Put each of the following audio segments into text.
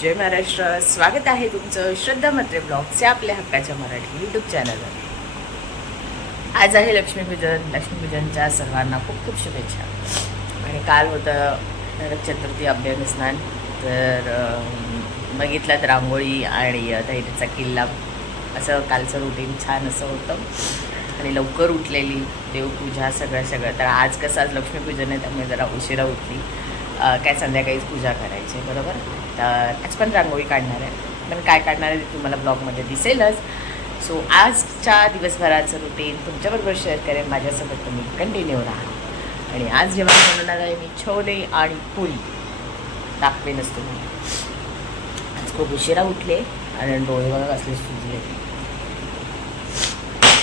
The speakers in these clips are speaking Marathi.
जय महाराष्ट्र. स्वागत आहे तुमचं श्रद्धा मत्रे ब्लॉगच्या आपल्या हक्काच्या मराठी यूट्यूब चॅनलवर आज आहे लक्ष्मीपूजन लक्ष्मीपूजनच्या सर्वांना खूप खूप शुभेच्छा. आणि काल होतं नरक चतुर्थी अभ्यंगस्नान तर बघितलं तर रांगोळी आणि अं, धैर्याचा किल्ला. असं कालचं रुटीन छान असं होतं. आणि लवकर उठलेली देवपूजा सगळं सगळं. तर आज कसं आज लक्ष्मीपूजन आहे त्यामुळे जरा उशिरा उठली. काय संध्याकाळीच पूजा करायची आहे, बरोबर? तर आज पण रांगोळी काढणार आहे. पण काय काढणार आहे ते तुम्हाला ब्लॉगमध्ये दिसेलच. सो आजच्या दिवसभराचं रुटीन तुमच्याबरोबर शेअर करेन. माझ्यासोबत तुम्ही कंटिन्यू राहा. आणि आज जेव्हा बनवणार आहे मी छोले आणि पुरी. दाखवेनच तुम्हाला आज खूप उशिरा उठले आणि डोळे बघा असले सुजले.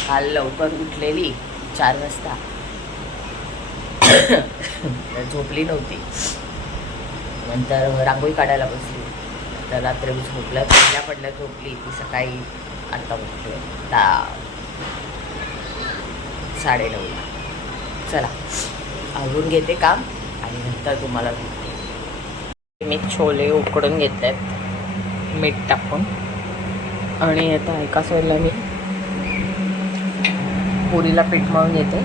काल लवकर उठलेली चार वाजता. झोपली नव्हती. नंतर रांगोळी काढायला बसली. तर रात्री झोपल्या पडल्या पडल्या झोपली ती सकाळी आता दा साडे साडेनऊला चला आवरून घेते काम आणि नंतर तुम्हाला भेटते. मी छोले उकडून घेत आहेत मीठ टाकून. आणि आता एका सोयला मी पुरीला पीठ मळून येते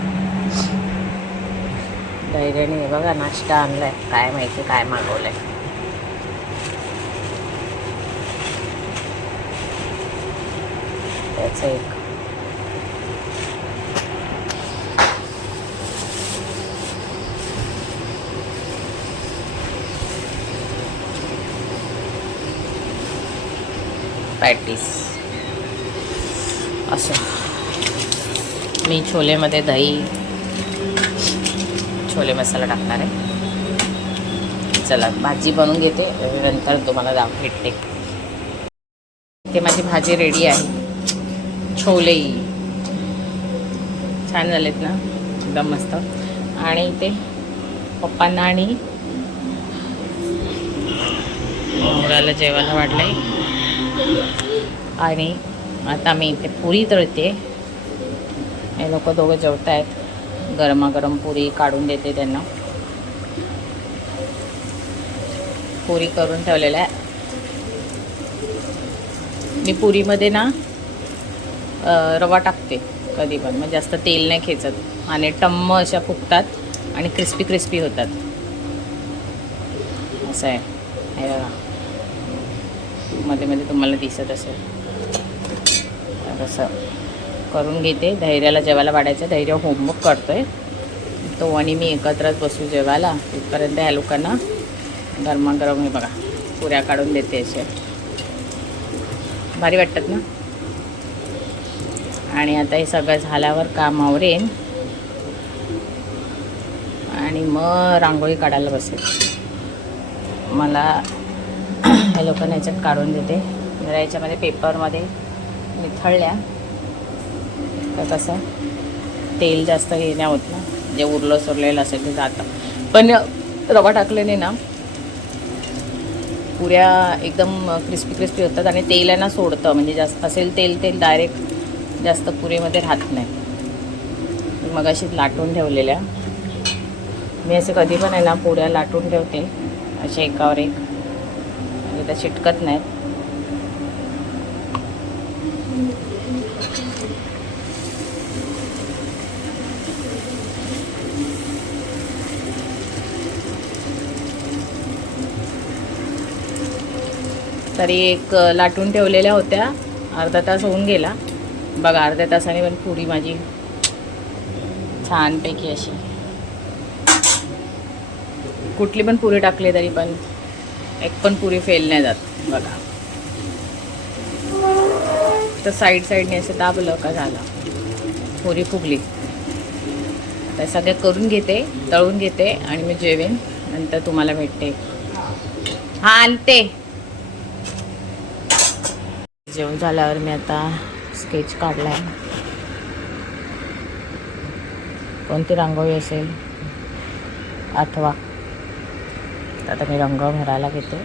धैर्याने बघा नाश्ता आणलाय. काय माहिती काय मागवलंय. त्याचं एक. पॅटीस. असं. मी छोलेमध्ये दही छोले मसाला टाकणार आहे. चला भाजी बनवून घेते. नंतर तुम्हाला दाव भेटते ते माझी भाजी रेडी आहे. छोले. छान झालेत ना? एकदम मस्त. आणि ते पप्पांना आणि मुलाला जेवायला वाढलंय. आणि आता मी इथे पुरी तळते. हे लोक दोघं जेवत आहेत गरमागरम पुरी काढून देते त्यांना. पुरी करून ठेवलेल्या आहे. मी पुरीमध्ये ना रवा टाकते कधी पण. मग जास्त तेल नाही खेचत. आणि टम्म अशा फुगतात आणि क्रिस्पी क्रिस्पी होतात. असं आहे. मध्ये मध्ये तुम्हाला दिसत असेल. तसं करून घेते. धैर्याला जेवायला वाढायचं. धैर्य होमवर्क करतोय. तो आणि मी एकत्रच बसू जेवायला. तिथपर्यंत ह्या लोकांना गरमागरम हे बघा पुऱ्या काढून देते असे. भारी वाटतात ना? आणि आता हे सगळं झाल्यावर काम आवरेन आणि मग रांगोळी काढायला बसेल. मला ह्या लोकांना याच्यात काढून देते. जरा याच्यामध्ये पेपरमध्ये निथळल्या. तर कसं तेल जास्त हे नाही होत ना. जे उरलं सुरलेलं असेल ते जातं. पण रवा टाकल्याने ना पुऱ्या एकदम क्रिस्पी क्रिस्पी होतात आणि तेल आहे ना सोडतं. म्हणजे जास्त असेल तेल तेल डायरेक्ट जास्त पुरीमध्ये राहत नाही. मग अशीच लाटून ठेवलेल्या. मी असे कधी पण आहे ना पुऱ्या लाटून ठेवते. असे एकावर एक. म्हणजे त्या चिटकत नाहीत. तरी एक लाटून ठेवलेल्या होत्या. अर्धा तास होऊन गेला. बघा अर्ध्या तासाने पण पुरी माझी छानपैकी अशी. कुठली पण पुरी टाकली तरी पण एक पण पुरी फेल नाही जात. बघा. तर साईड साईडने असं दाबलं का झाला. पुरी फुगली. तर सगळ्या करून घेते तळून घेते आणि मी जेवेन. नंतर तुम्हाला भेटते. हा आणते. जेवण झाल्यावर मी आता स्केच काढला आहे कोणती रांगोळी असेल? अथवा. तर आता मी रंग भरायला घेते.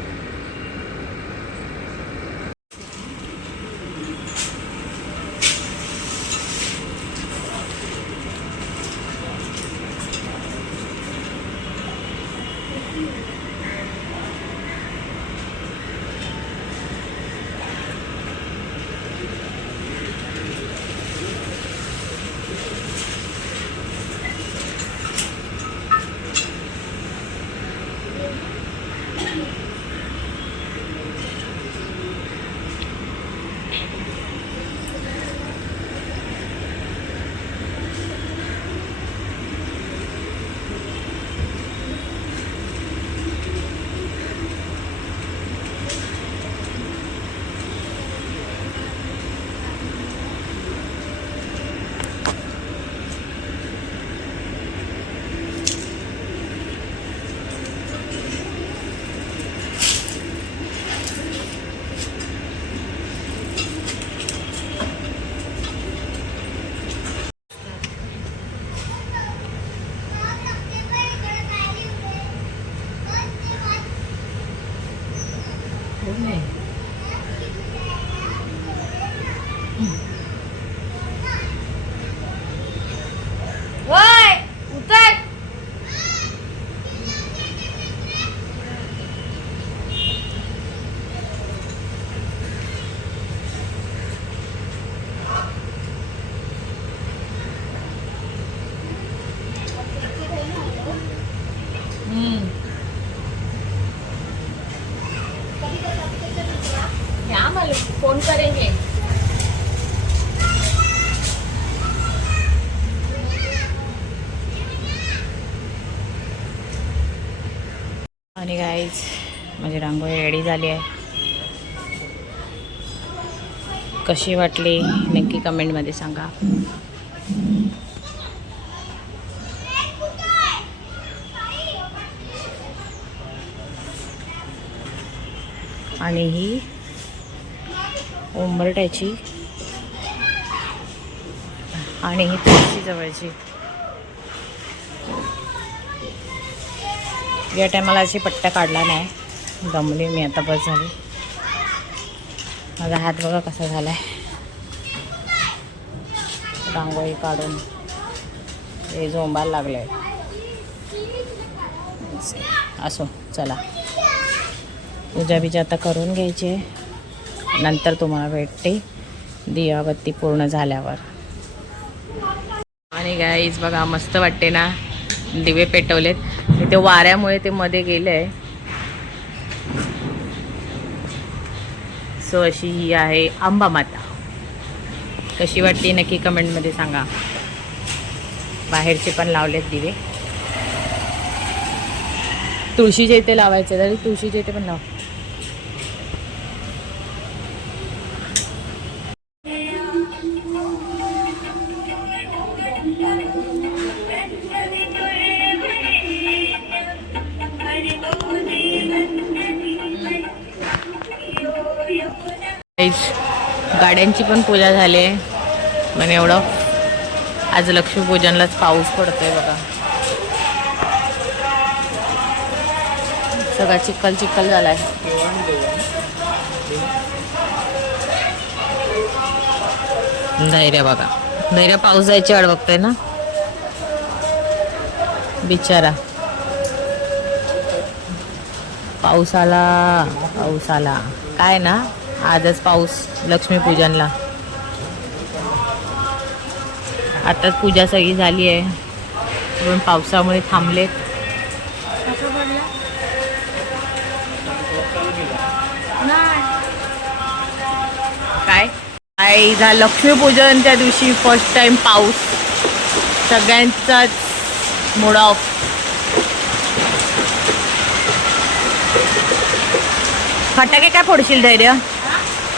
对。झाली आहे. कशी वाटली? नक्की कमेंटमध्ये सांगा. आणि ही उंबरट्याची आणि ही तुळशी जवळची. या टायमाला अशी पट्टा काढला नाही. दमली मी आता बस झाली. माझा हात बघा कसा झाला आहे रांगोळी काढून हे झोंबायला लागलं आहे असो चला. पूजा बिजा आता करून घ्यायची. नंतर तुम्हाला भेटते. दियाबत्ती पूर्ण झाल्यावर. आणि गाईज बघा मस्त वाटते ना. दिवे पेटवलेत. ते वाऱ्यामुळे ते मध्ये गेले सो अशी ही आहे आंबा माता. कशी वाटते नक्की कमेंटमध्ये सांगा. बाहेरचे पण लावलेत दिवे. तुळशीच्या इथे लावायचे तरी तुळशीच्या इथे पण लाव गाड्यांची पण पूजा झाली आहे. पण एवढं. आज लक्ष्मीपूजनलाच पाऊस पडतोय बघा. सगळा चिखल चिखल झालाय. धैर्या बघा. धैर्या पाऊस जायची आड बघतोय ना? बिचारा. पाऊस आला पाऊस आला. काय ना? आजच पाऊस लक्ष्मीपूजनला आताच पूजा सगळी झाली आहे. पण पावसामुळे थांबलेत. काय? काय झालं लक्ष्मीपूजनच्या दिवशी फर्स्ट टाइम पाऊस. सगळ्यांचाच मूड ऑफ फटाके काय फोडशील धैर्य?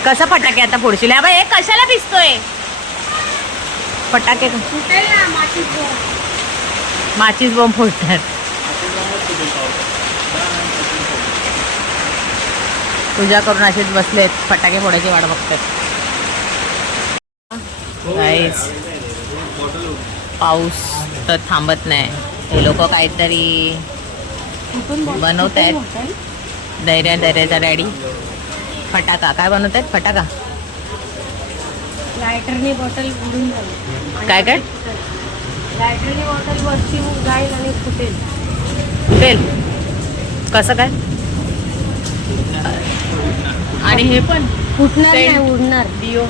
कसा फटाके आता फोडशील? हा बाई, हे कशाला भिजतोय फटाके माचीस बॉम्ब फोडतात. पूजा करून असेच बसलेत फटाके फोडायची वाट बघतात. पाऊस तर थांबत नाही. हे लोक काहीतरी बनवत आहेत धैर्य धैर्याचा डॅडी फटाका. काय बनवत आहेत फटाका? लायटरनी बॉटल उडून जाईल काय काय? लायटरनी बॉटल वरची जाईल आणि फुटेल. तेल कसं काय? आणि हे पण फुटणार. नाही उडणार. डिओ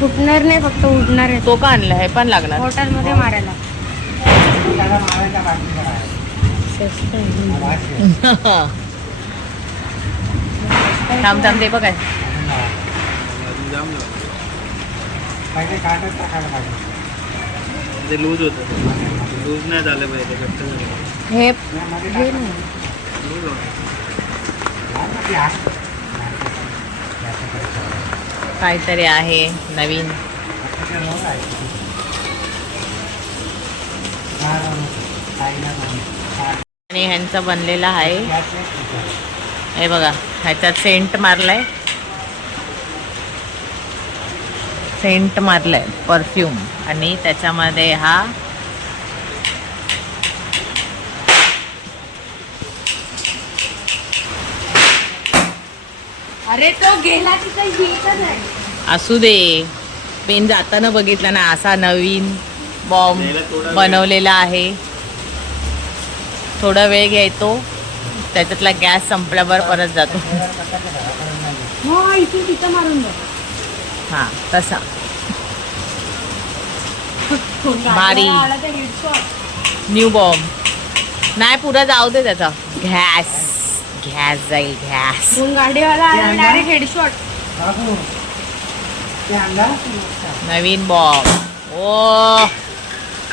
फुटणार नाही फक्त उडणार आहे. तो का आणला हे पण लागणार. बॉटलमध्ये मारायला. थांब थांब ते बघाय ते लूज होतं. लूज नाही झालं पाहिजे घट्ट झालं हे हे नाही. लूज होतं काहीतरी आहे नवीन. आणि ह्यांचा बनलेला आहे. हे बघा. ह्याच्यात सेंट मारलाय. सेंट मारलाय परफ्यूम. आणि त्याच्यामध्ये हा अरे तो गेला की काही असू दे. पेन जाताना बघितला ना असा नवीन बॉम्ब बनवलेला आहे. थोडा वेळ घ्यायतो त्याच्यातला गॅस संपल्यावर परत जातो. हो इथून तिथं मारून बघ हा तसा. भारी. New bomb. नाही पुढं जाऊ दे त्याचा. गॅस. गॅस जाईल डायरेक्ट हेडशॉट नवीन बॉम्ब. ओ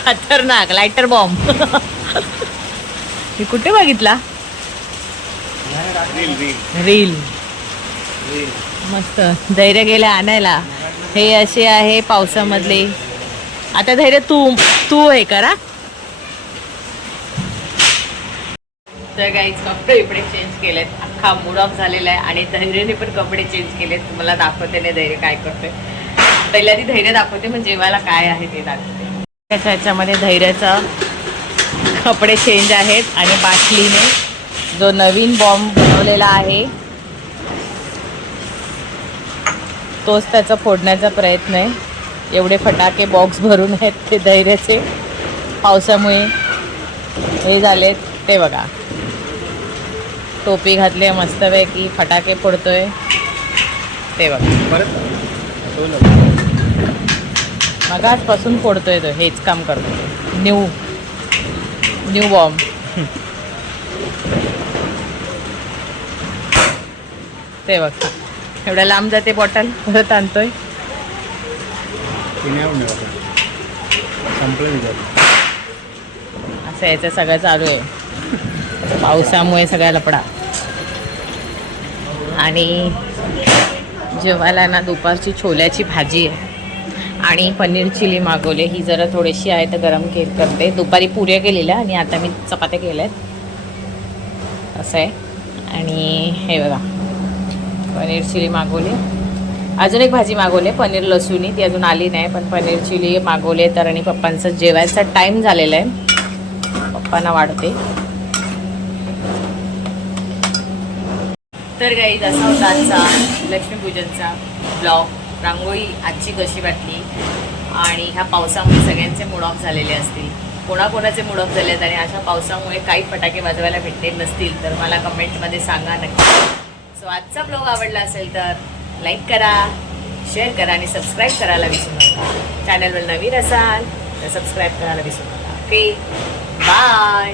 खतरनाक. लायटर बॉम्ब मी कुठे बघितला? रील मस्त. धैर्य गेले आणायला. हे असे आहे पावसामधले. आता धैर्य तू तू हे करा. तर कपडे इकडे चेंज केलेत. अख्खा मूड ऑफ झालेला आहे आणि धैर्यने पण कपडे चेंज केलेत. तुम्हाला दाखवते नाही धैर्य काय करते पहिल्या ती धैर्य दाखवते मग जेवायला काय आहे ते दाखवते. त्याच्या ह्याच्यामध्ये धैर्याचा कपडे चेंज आहेत आणि बाटलीने जो नवीन बॉम्ब बनवलेला आहे तोच त्याचा फोडण्याचा प्रयत्न आहे. एवढे फटाके बॉक्स भरून आहेत ते धैर्याचे. पावसामुळे हे झालेत ते बघा. टोपी घातली आहे मस्तपैकी फटाके फोडतोय. ते बघा. मग आजपासून फोडतोय तो हेच काम करतो न्यू न्यू बॉम्ब ते बघा. एवढ्या लांब जाते बॉटल परत आणतोय. असं याचं सगळं चालू आहे. पावसामुळे सगळ्या लपडा. आणि जेवायला ना दुपारची छोल्याची भाजी आहे. आणि पनीर चिली मागवले. ही जरा थोडीशी आहे तर गरम के करते. दुपारी पुऱ्या केलेल्या आणि आता मी चपात्या केल्या आहेत असं आहे. आणि हे बघा. पनीर चिली मागवली. अजून एक भाजी मागवली आहे पनीर लसूणी. ती अजून आली नाही पण पनीर चिली मागवले तर आणि पप्पांचं जेवायचा टाईम झालेला आहे. पप्पांना वाढते. तर काही असा होता आजचा लक्ष्मीपूजनचा ब्लॉग रांगोळी आजची कशी वाटली? आणि ह्या पावसामुळे सगळ्यांचे मूड ऑफ झालेले असतील. कोणाकोणाचे मूड ऑफ झाले आहेत आणि अशा पावसामुळे काही फटाके वाजवायला भेटले नसतील तर मला कमेंटमध्ये सांगा नक्की. सो आजचा ब्लॉग आवडला असेल तर लाईक करा शेअर करा आणि सबस्क्राईब करायला विसरू नका. चॅनलवर नवीन असाल तर सबस्क्राईब करायला विसरू नका. Okay bye